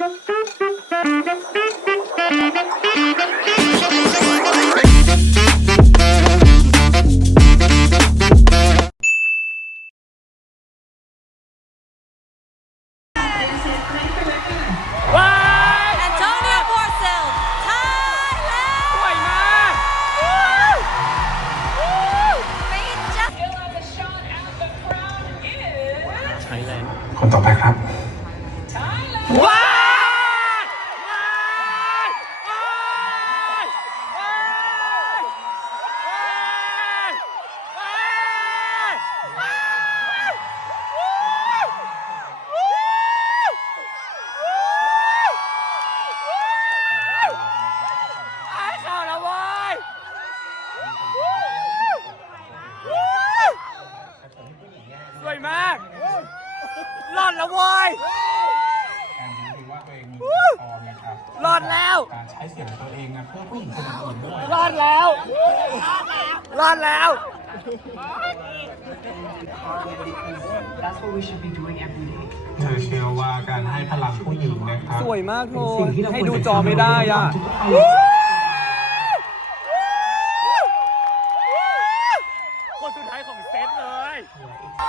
ว้ ร์มนะครับรอดแล้ว การใช้เสียงตัวเองนะเพื่อผู้หญิงคนอื่นๆด้วยรอดแล้ว รอดแล้ว That's what we should be doing every day. เธอเชื่อว่าการให้พลังผู้หญิงนะครับสวยมากโทสิ่งที่เราให้ควรดูจะจอไม่ได้อะทุกๆวันคนสุดท้ายของเซตเลยว้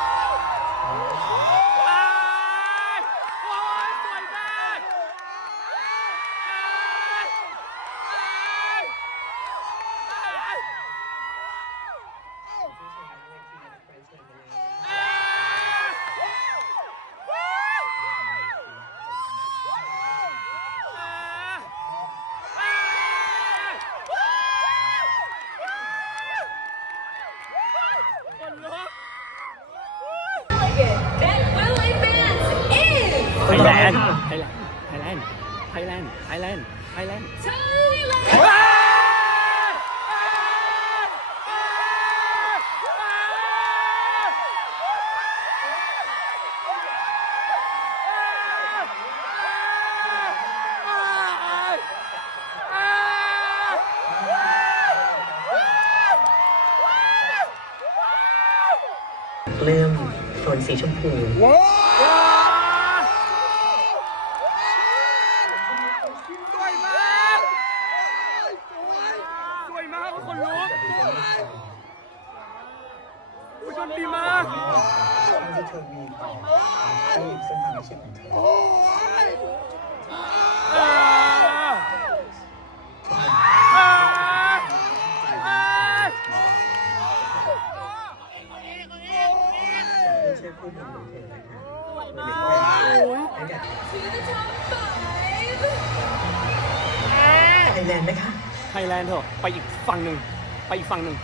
เริ่มโทนสีชมพูส ไทยแลนด์เถอะ ไปอีกฝั่งหนึ่ง ไปอีกฝั่งหนึ่ง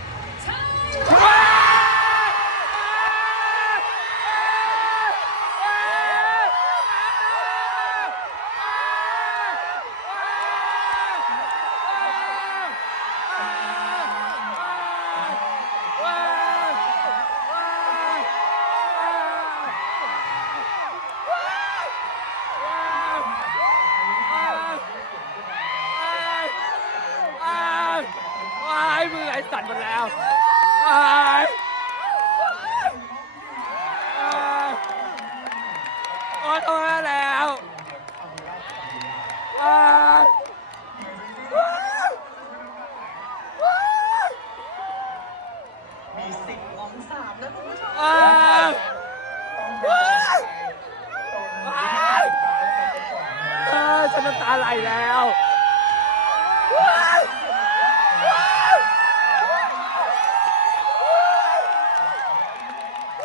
มีสิบองศามแล้วคุณผู้ชมว้ายว้ายว้ายเออฉันน้ำตาไหลแล้วว้ายว้าย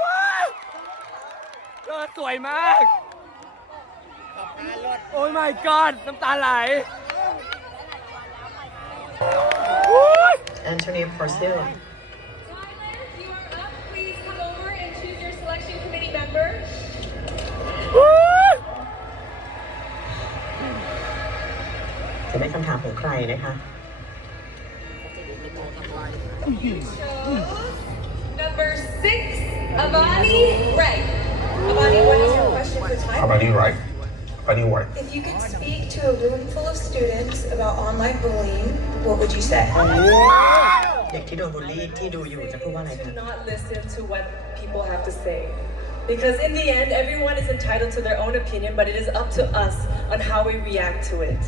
ว้ายเธอสวยมาก โอ้ my god น้ำตาไหลอุ๊ยแอนโทนีพอร์เซล Thailand, you are up. Please come over and choose your selection committee member. อุ๊ยจะเป็นคำถามของใครนะคะ Number six, Avani Ray. Avani, what is your question for How Thailand? about you right How about you right If you could speak to a room full of students about online bullying, what would you say? เด็กที่โดนบูลลี่ที่ดูอยู่จะพูดว่าอะไรคะ To not listen to what people have to say. Because in the end, everyone is entitled to their own opinion, but it is up to us on how we react to it.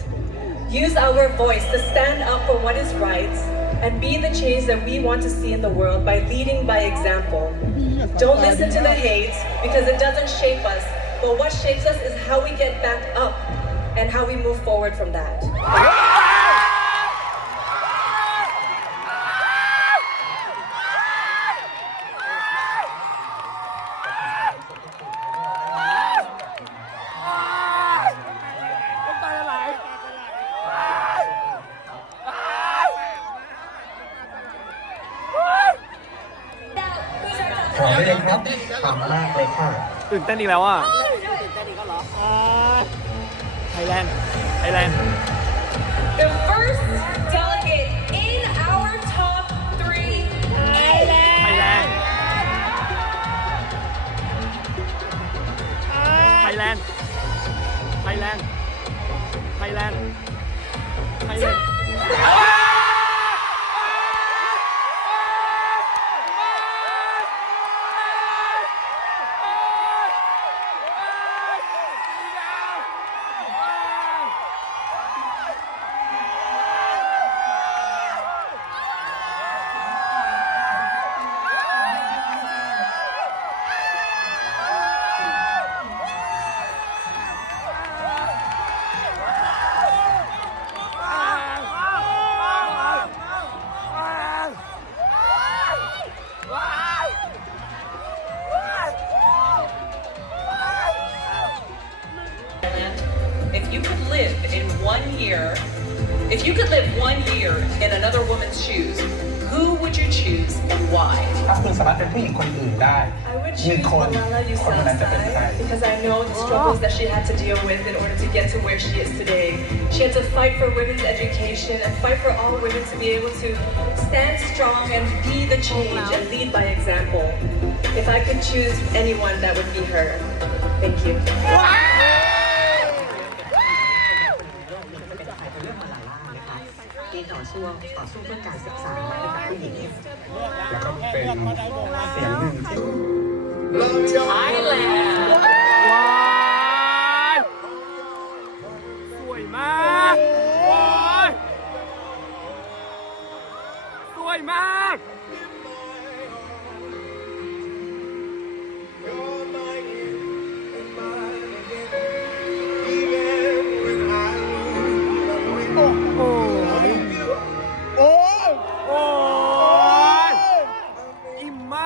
Use our voice to stand up for what is right and be the change that we want to see in the world by leading by example. Don't listen to the hate because it doesn't shape us, but what shapes us is how we get back up and how we move forward from that. น้ำตาจะไหลขอได้เลยครับขำมากเลยค่ะ ตื่นเต้นอีกแล้วอะ hey Thailand The first ถ้าคุณสามารถเป็นผู้หญิงคนอื่นได้ I would หนึ่ง choose คน Malala คนคนนั้นจะเป็นใคร Yousafzai because I know the struggles that she had to deal with in order to get to where she is today. She had to fight for women's education and fight for all women to be able to stand strong and be the change and lead by example. If I could choose anyone, that would be her. Thank you. สู้ต่อสู้เพื่อการศึกษาให้กับผู้หญิงแล้วก็เป็นเสียงหนึ่งที่ Thailand. ว้ายสวยมากว้ายสวยมาก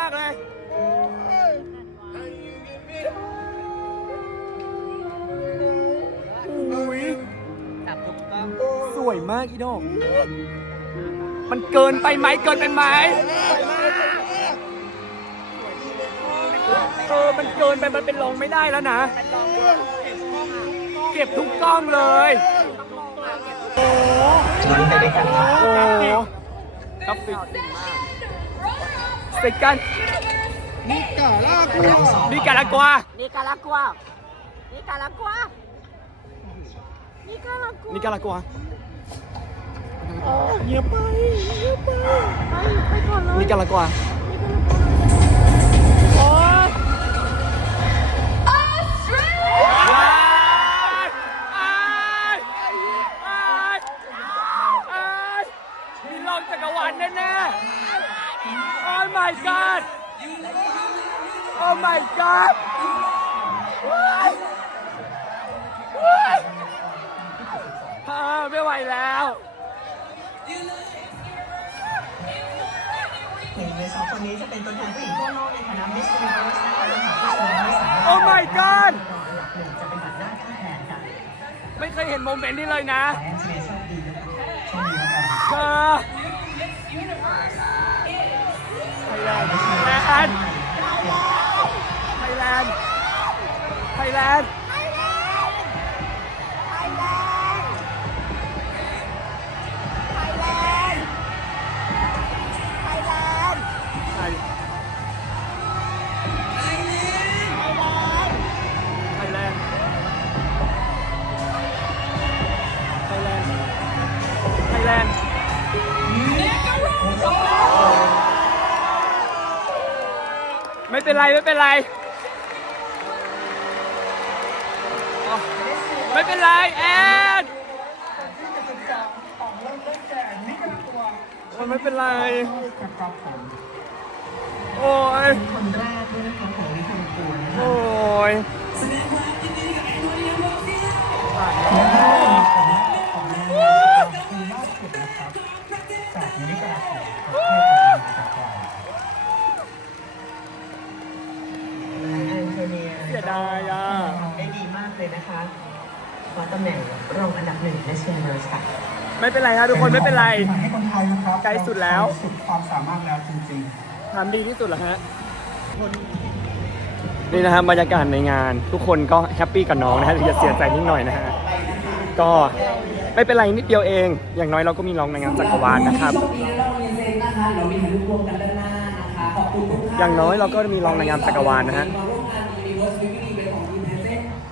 ากเลยอุ้ยสวยมากอีดอกมันเกินไปไหมเกินไปไหมเออมันเกินไปมันเป็นรองไม่ได้แล้วนะ เก็บทุกกล้องเลยโอ้ลุ้นไปด้วยกันครับโหกราฟิก สติกกันนี่กาลากวานี่กาลากวา Nicaragua. Nicaragua. Nicaragua. นี่กาลากวาเงียบไปเงียบไปไปก่อนเลยนี่ my god Oh my god ว้ายว้ายอ่าไม่ไหวแล้วหนึ่งในสองคนนี้จะเป็นตัวแทนผู้หญิงทั่วโลกในฐานะ Miss Universe นะคะและหากผู้ชนะไม่สามารถ Oh my god รองอันดับหนึ่งจะเป็นบัตรหน้าที่แทนค่ะไม่เคยเห็นโมเมนต์นี้เลยนะ ขอให้เชยโชคดีนะคะโชคดีนะคะ เธอ ไทยแลนด์ไทยแลนด์ไทยแลนด์ ไม่เป็นไรแอนโอ้ยไม่เป็นไร โอ้ยคนแรกด้วยนะคะของนิคมปูนโอ้ยจากมินิกราฟิกประเทศจากเรา แอนโทเนีย เสียดายอะ ทำได้ดีมาก เลยนะคะคว้าตำแหน่งรองอันดับหนึ่งในเชียงรายค่ะไม่เป็นไรฮะทุกคนไม่เป็นไร ให้คนไทยนะครับใกล้สุดแล้ว สุดความสามารถแล้วจริงทำดีที่สุดแล้วฮะนี่นะฮะบรรยากาศในงาน ทุกคนก็แฮปปี้กับน้องนะฮะถึงจะเสียใจนิดหน่อยนะฮะก็ไม่เป็นไรนิดเดียวเอง อย่างน้อยเราก็มีรองในงานจักรวาลนะครับอย่างน้อยเราก็มีรองในงานจักรวาลนะฮะมาร่ว